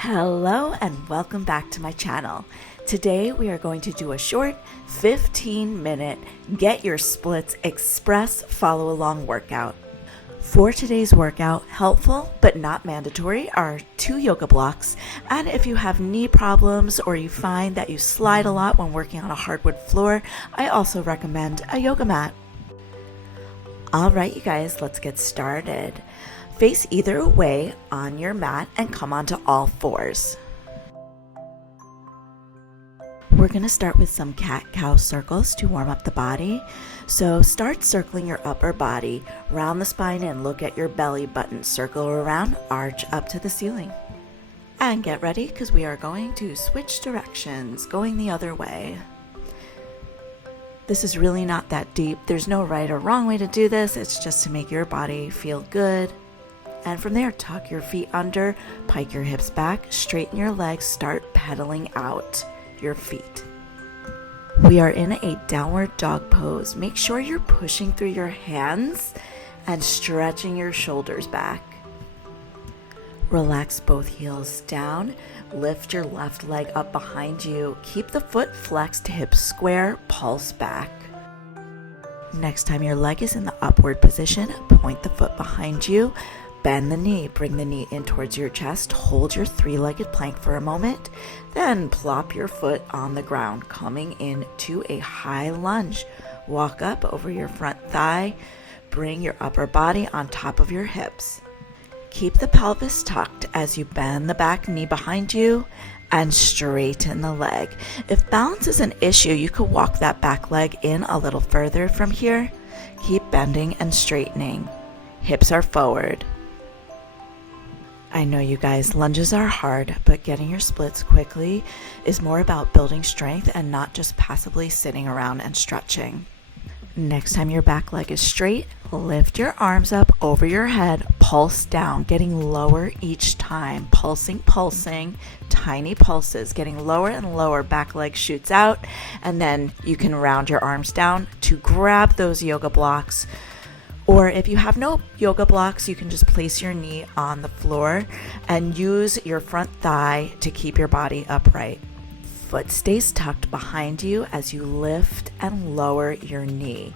Hello and welcome back to my channel. Today we are going to do a short 15-minute Get Your Splits Express follow along workout. For today's workout, helpful but not mandatory are 2 yoga blocks, and if you have knee problems or you find that you slide a lot when working on a hardwood floor, I also recommend a yoga mat. Alright you guys, let's get started. Face either way on your mat and come onto all fours. We're going to start with some cat-cow circles to warm up the body. So start circling your upper body, round the spine and look at your belly button. Circle around, arch up to the ceiling. And get ready because we are going to switch directions, going the other way. This is really not that deep. There's no right or wrong way to do this. It's just to make your body feel good. And from there, tuck your feet under, pike your hips back, straighten your legs, start pedaling out your feet. We are in a downward dog pose. Make sure you're pushing through your hands and stretching your shoulders back. Relax both heels down. Lift your left leg up behind you. Keep the foot flexed, hips square, pulse back. Next time your leg is in the upward position, point the foot behind you. Bend the knee, bring the knee in towards your chest, hold your 3-legged plank for a moment, then plop your foot on the ground, coming into a high lunge. Walk up over your front thigh, bring your upper body on top of your hips. Keep the pelvis tucked as you bend the back knee behind you and straighten the leg. If balance is an issue, you could walk that back leg in a little further from here. Keep bending and straightening. Hips are forward. I know you guys, lunges are hard, but getting your splits quickly is more about building strength and not just passively sitting around and stretching. Next time your back leg is straight, lift your arms up over your head, pulse down, getting lower each time, pulsing, tiny pulses, getting lower and lower, back leg shoots out, and then you can round your arms down to grab those yoga blocks. Or if you have no yoga blocks, you can just place your knee on the floor and use your front thigh to keep your body upright. Foot stays tucked behind you as you lift and lower your knee.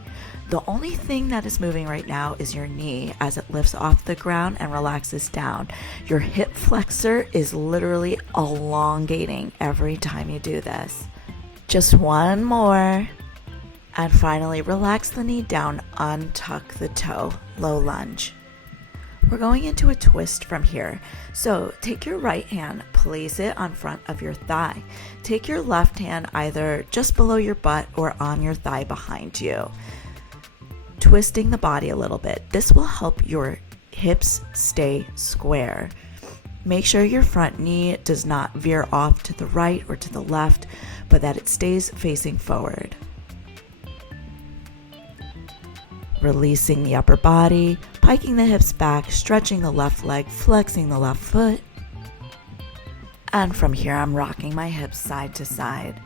The only thing that is moving right now is your knee as it lifts off the ground and relaxes down. Your hip flexor is literally elongating every time you do this. Just one more. And finally, relax the knee down, untuck the toe, low lunge. We're going into a twist from here. So take your right hand, place it on front of your thigh. Take your left hand either just below your butt or on your thigh behind you. Twisting the body a little bit. This will help your hips stay square. Make sure your front knee does not veer off to the right or to the left, but that it stays facing forward. Releasing the upper body, piking the hips back, stretching the left leg, flexing the left foot. And from here, I'm rocking my hips side to side.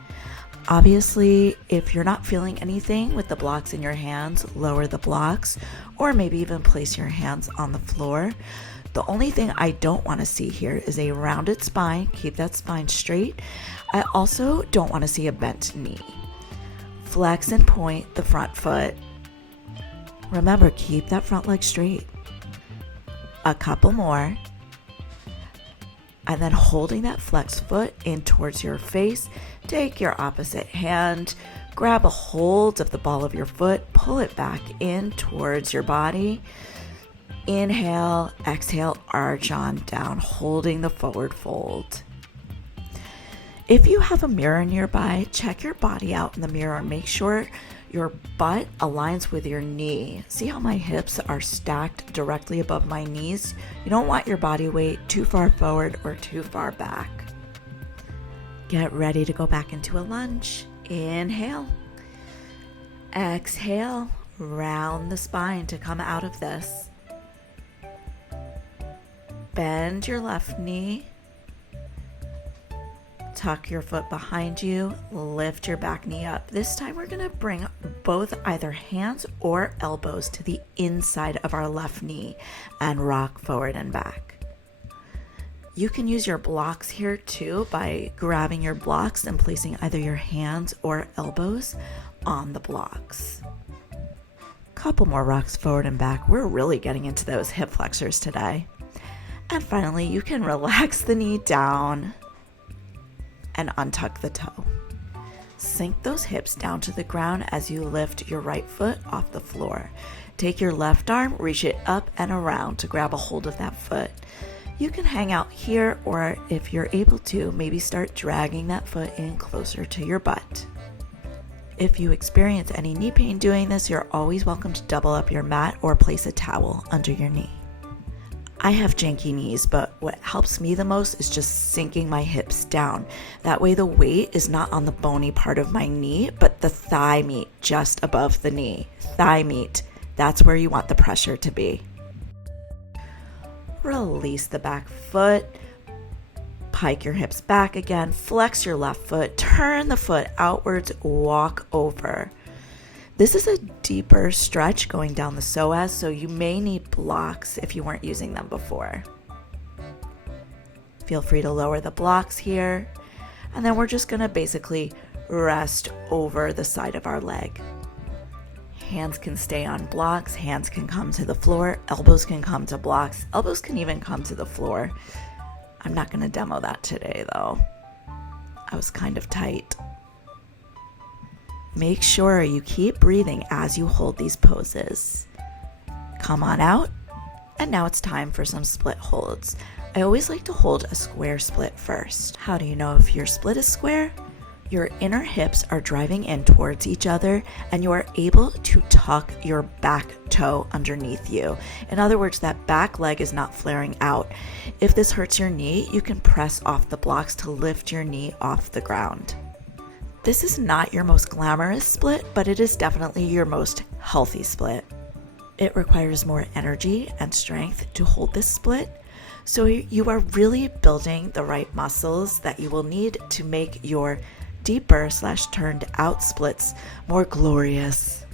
Obviously, if you're not feeling anything with the blocks in your hands, lower the blocks, or maybe even place your hands on the floor. The only thing I don't want to see here is a rounded spine. Keep that spine straight. I also don't want to see a bent knee. Flex and point the front foot. Remember, keep that front leg straight. A couple more. And then holding that flexed foot in towards your face, take your opposite hand, grab a hold of the ball of your foot, pull it back in towards your body. Inhale, exhale, arch on down, holding the forward fold. If you have a mirror nearby, check your body out in the mirror. Make sure your butt aligns with your knee. See how my hips are stacked directly above my knees? You don't want your body weight too far forward or too far back. Get ready to go back into a lunge. Inhale. Exhale. Round the spine to come out of this. Bend your left knee. Tuck your foot behind you, lift your back knee up. This time we're going to bring both either hands or elbows to the inside of our left knee and rock forward and back. You can use your blocks here too by grabbing your blocks and placing either your hands or elbows on the blocks. Couple more rocks forward and back. We're really getting into those hip flexors today. And finally, you can relax the knee down and untuck the toe. Sink those hips down to the ground as you lift your right foot off the floor. Take your left arm, reach it up and around to grab a hold of that foot. You can hang out here, or if you're able to, maybe start dragging that foot in closer to your butt. If you experience any knee pain doing this, you're always welcome to double up your mat or place a towel under your knee. I have janky knees, but what helps me the most is just sinking my hips down. That way the weight is not on the bony part of my knee, but the thigh meat just above the knee. Thigh meat, that's where you want the pressure to be. Release the back foot, pike your hips back again, flex your left foot, turn the foot outwards, walk over. This is a deeper stretch going down the psoas, so you may need blocks if you weren't using them before. Feel free to lower the blocks here, and then we're just gonna basically rest over the side of our leg. Hands can stay on blocks, hands can come to the floor, elbows can come to blocks, elbows can even come to the floor. I'm not gonna demo that today though. I was kind of tight. Make sure you keep breathing as you hold these poses. Come on out, and now it's time for some split holds. I always like to hold a square split first. How do you know if your split is square? Your inner hips are driving in towards each other, and you are able to tuck your back toe underneath you. In other words, that back leg is not flaring out. If this hurts your knee, you can press off the blocks to lift your knee off the ground. This is not your most glamorous split, but it is definitely your most healthy split. It requires more energy and strength to hold this split, so you are really building the right muscles that you will need to make your deeper / turned out splits more glorious.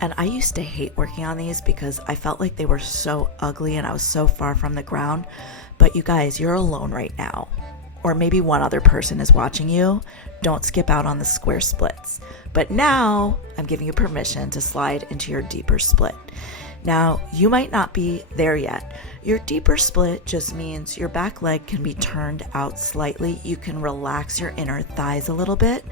And I used to hate working on these because I felt like they were so ugly and I was so far from the ground. But you guys, you're alone right now. Or maybe one other person is watching you. Don't skip out on the square splits. But now I'm giving you permission to slide into your deeper split. Now, you might not be there yet. Your deeper split just means your back leg can be turned out slightly. You can relax your inner thighs a little bit,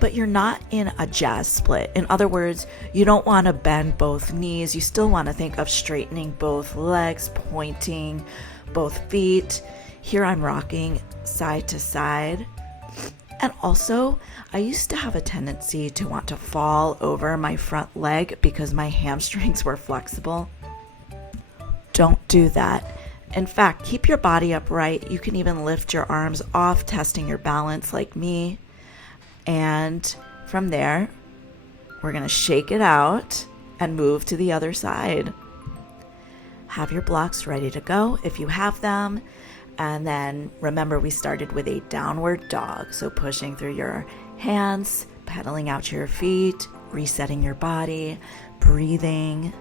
but you're not in a jazz split. In other words, you don't want to bend both knees. You still want to think of straightening both legs, pointing both feet. Here I'm rocking side to side. And also, I used to have a tendency to want to fall over my front leg because my hamstrings were flexible. Don't do that. In fact, keep your body upright. You can even lift your arms off, testing your balance like me. And from there, we're going to shake it out and move to the other side. Have your blocks ready to go if you have them. And then remember, we started with a downward dog. So pushing through your hands, pedaling out your feet, resetting your body, breathing,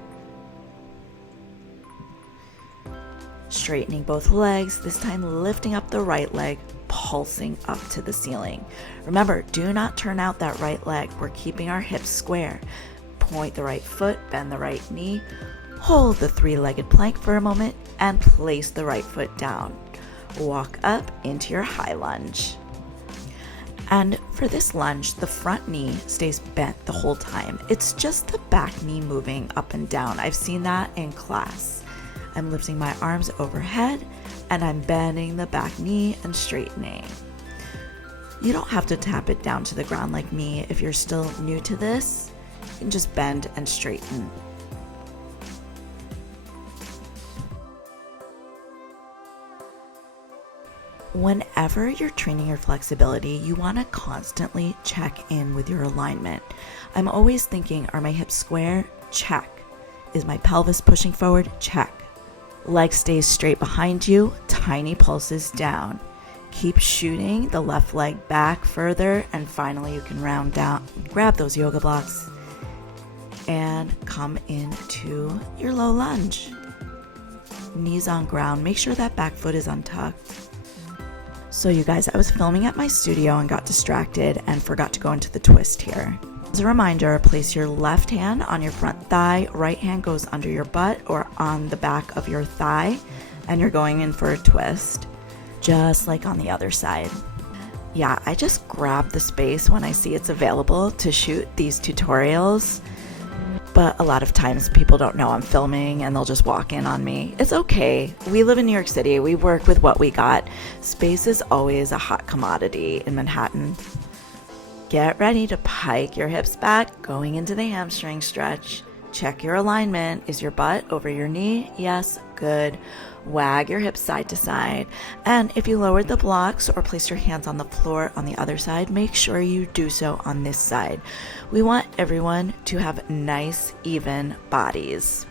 straightening both legs, this time lifting up the right leg, pulsing up to the ceiling. Remember, do not turn out that right leg. We're keeping our hips square. Point the right foot, bend the right knee, hold the three-legged plank for a moment, and place the right foot down. Walk up into your high lunge. And for this lunge, the front knee stays bent the whole time. It's just the back knee moving up and down. I've seen that in class. I'm lifting my arms overhead and I'm bending the back knee and straightening. You don't have to tap it down to the ground like me. If you're still new to this, you can just bend and straighten. Whenever you're training your flexibility, you want to constantly check in with your alignment. I'm always thinking, are my hips square? Check. Is my pelvis pushing forward? Check. Leg stays straight behind you, tiny pulses down. Keep shooting the left leg back further, and finally you can round down, grab those yoga blocks, and come into your low lunge. knees on ground. Make sure that back foot is untucked. So you guys, I was filming at my studio and got distracted and forgot to go into the twist here. As a reminder, place your left hand on your front thigh, right hand goes under your butt or on the back of your thigh, and you're going in for a twist, just like on the other side. Yeah, I just grab the space when I see it's available to shoot these tutorials, but a lot of times people don't know I'm filming and they'll just walk in on me. It's okay. We live in New York City. We work with what we got. Space is always a hot commodity in Manhattan. Get ready to pike your hips back, going into the hamstring stretch. Check your alignment. Is your butt over your knee? Yes, good. Wag your hips side to side. And if you lowered the blocks or place your hands on the floor on the other side, make sure you do so on this side. We want everyone to have nice, even bodies.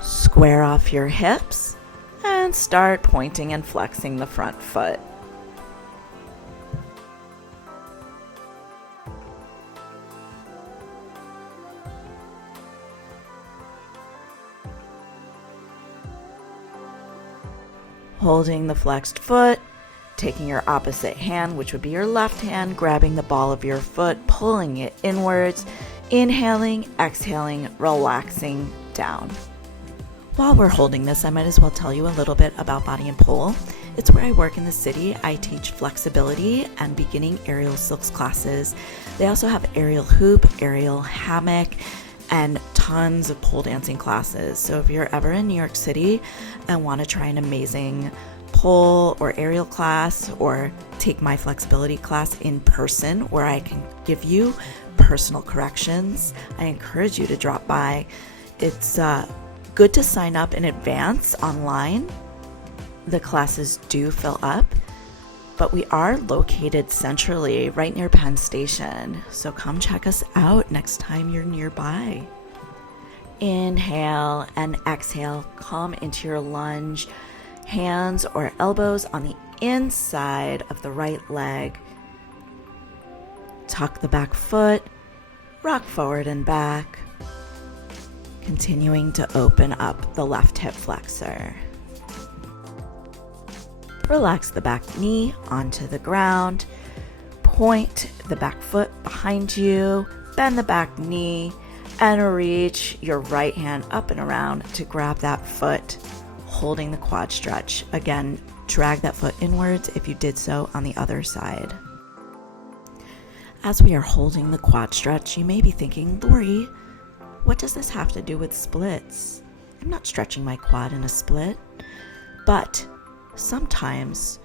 Square off your hips and start pointing and flexing the front foot. Holding the flexed foot, taking your opposite hand, which would be your left hand, grabbing the ball of your foot, pulling it inwards, inhaling, exhaling, relaxing down. While we're holding this, I might as well tell you a little bit about Body and Pole. It's where I work in the city. I teach flexibility and beginning aerial silks classes. They also have aerial hoop, aerial hammock, and tons of pole dancing classes. So if you're ever in New York City and want to try an amazing pole or aerial class, or take my flexibility class in person where I can give you personal corrections, I encourage you to drop by. It's good to sign up in advance online. The classes do fill up, but we are located centrally right near Penn Station. So come check us out next time you're nearby. Inhale and exhale, come into your lunge. Hands or elbows on the inside of the right leg. Tuck the back foot, rock forward and back. Continuing to open up the left hip flexor. Relax the back knee onto the ground. Point the back foot behind you. Bend the back knee and reach your right hand up and around to grab that foot, holding the quad stretch. Again, drag that foot inwards if you did so on the other side. As we are holding the quad stretch, you may be thinking, Lori, what does this have to do with splits? I'm not stretching my quad in a split. But sometimes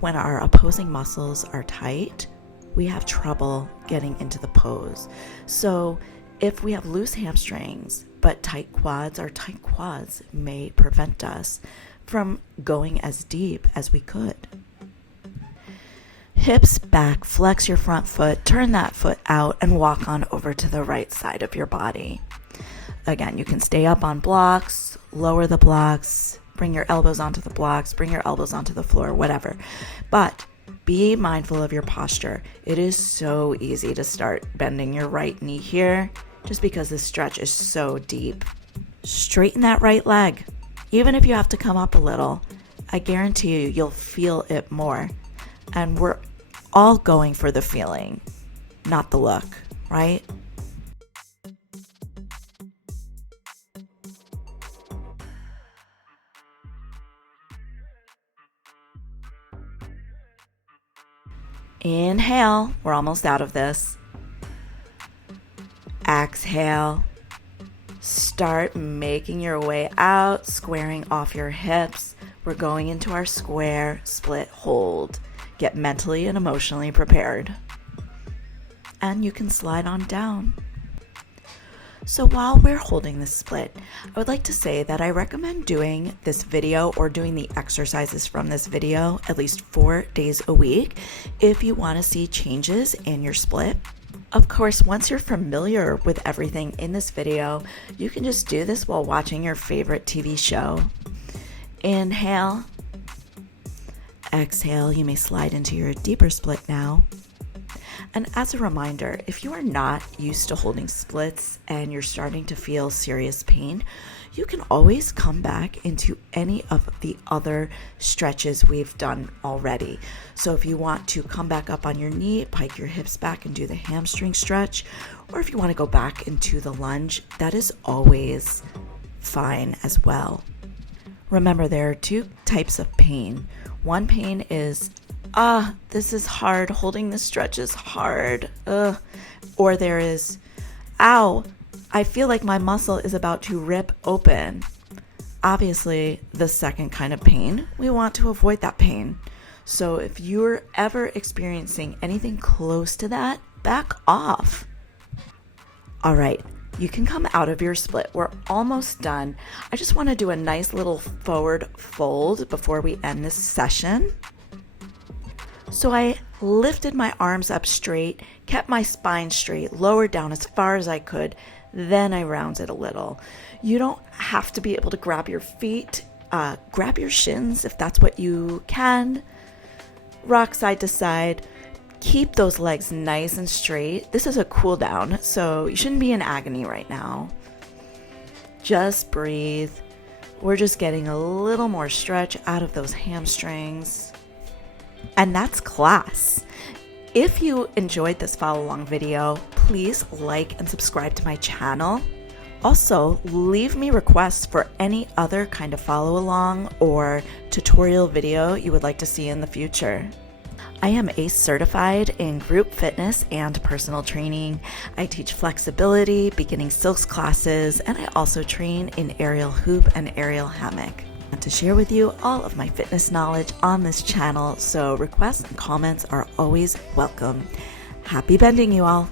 when our opposing muscles are tight, we have trouble getting into the pose. So if we have loose hamstrings but tight quads, our tight quads may prevent us from going as deep as we could. Hips back, flex your front foot, turn that foot out, and walk on over to the right side of your body. Again, you can stay up on blocks, lower the blocks, bring your elbows onto the blocks, bring your elbows onto the floor, whatever. But be mindful of your posture. It is so easy to start bending your right knee here just because the stretch is so deep. Straighten that right leg. Even if you have to come up a little, I guarantee you'll feel it more. And we're all going for the feeling, not the look, right? Inhale, we're almost out of this. Exhale, start making your way out, squaring off your hips. We're going into our square split hold. Get mentally and emotionally prepared. And you can slide on down. So while we're holding this split, I would like to say that I recommend doing this video or doing the exercises from this video at least 4 days a week if you want to see changes in your split. Of course, once you're familiar with everything in this video, you can just do this while watching your favorite TV show. Inhale. Exhale, you may slide into your deeper split now. And as a reminder, if you are not used to holding splits and you're starting to feel serious pain, you can always come back into any of the other stretches we've done already. So if you want to come back up on your knee, pike your hips back and do the hamstring stretch, or if you want to go back into the lunge, that is always fine as well. Remember, there are two types of pain. One pain is, this is hard, holding this stretch is hard, or there is, ow, I feel like my muscle is about to rip open. Obviously, the second kind of pain, we want to avoid that pain. So if you're ever experiencing anything close to that, back off. All right, you can come out of your split. We're almost done. I just want to do a nice little forward fold before we end this session. So I lifted my arms up straight, kept my spine straight, lowered down as far as I could. Then I rounded a little. You don't have to be able to grab your feet. Grab your shins if that's what you can. Rock side to side. Keep those legs nice and straight. This is a cool down, so you shouldn't be in agony right now. Just breathe. We're just getting a little more stretch out of those hamstrings. And that's class. If you enjoyed this follow along video, please like and subscribe to my channel. Also, leave me requests for any other kind of follow along or tutorial video you would like to see in the future. I am ACE certified in group fitness and personal training. I teach flexibility, beginning silks classes, and I also train in aerial hoop and aerial hammock. I want to share with you all of my fitness knowledge on this channel, so requests and comments are always welcome. Happy bending, you all!